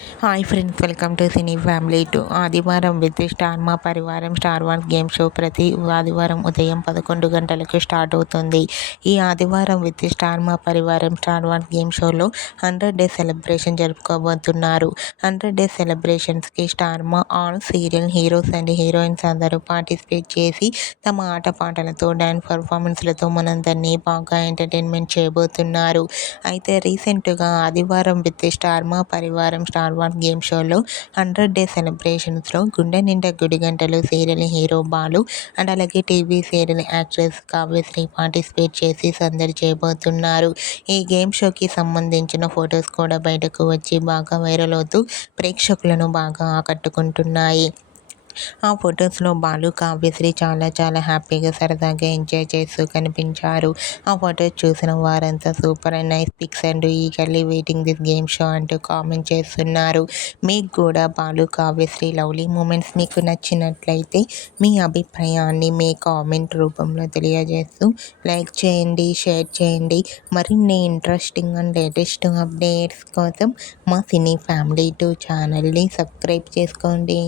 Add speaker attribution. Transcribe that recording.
Speaker 1: Hi friends welcome to cine family two. ఆదివారం with star Maa Parivaram star one game show ప్రతి ఆదివారం ఉదయం పదకొండు గంటలకు స్టార్ట్ అవుతుంది. ఈ ఆదివారం with star Maa Parivaram star one game షోలో హండ్రెడ్ డేస్ సెలబ్రేషన్ జరుపుకోబోతున్నారు. Hundred days సెలబ్రేషన్స్కి star Maa all serial heroes and heroines అందరూ పార్టిసిపేట్ చేసి తమ ఆటపాటలతో డ్యాన్స్ పర్ఫార్మెన్స్లతో మనందరినీ బాగా ఎంటర్టైన్మెంట్ చేయబోతున్నారు. అయితే రీసెంట్గా ఆదివారం with star Maa Parivaram star one game షోలో hundred day సెలబ్రేషన్స్లో Gunde Ninda Gudi Gantalu serial hero Balu and అలాగే TV serial actress Kavyasri participate చేసి సందడి చేయబోతున్నారు. ఈ గేమ్ షోకి సంబంధించిన ఫొటోస్ కూడా బయటకు వచ్చి బాగా వైరల్ అవుతూ ప్రేక్షకులను బాగా ఆకట్టుకుంటున్నాయి. ఆ ఫొటోస్లో బాలు కావ్యశ్రీ చాలా చాలా హ్యాపీగా సరదాగా ఎంజాయ్ చేస్తూ కనిపించారు. ఆ ఫొటోస్ చూసిన వారంతా super and nice pics and eagerly waiting this game show అంటూ కామెంట్ చేస్తున్నారు. మీకు కూడా బాలు కావ్యశ్రీ లవ్లీ మూమెంట్స్ మీకు నచ్చినట్లయితే మీ అభిప్రాయాన్ని మీ కామెంట్ రూపంలో తెలియజేస్తూ లైక్ చేయండి షేర్ చేయండి. మరిన్ని ఇంట్రెస్టింగ్ అండ్ లేటెస్ట్ అప్డేట్స్ కోసం మా సినీ ఫ్యామిలీ టూ ఛానల్ని సబ్స్క్రైబ్ చేసుకోండి.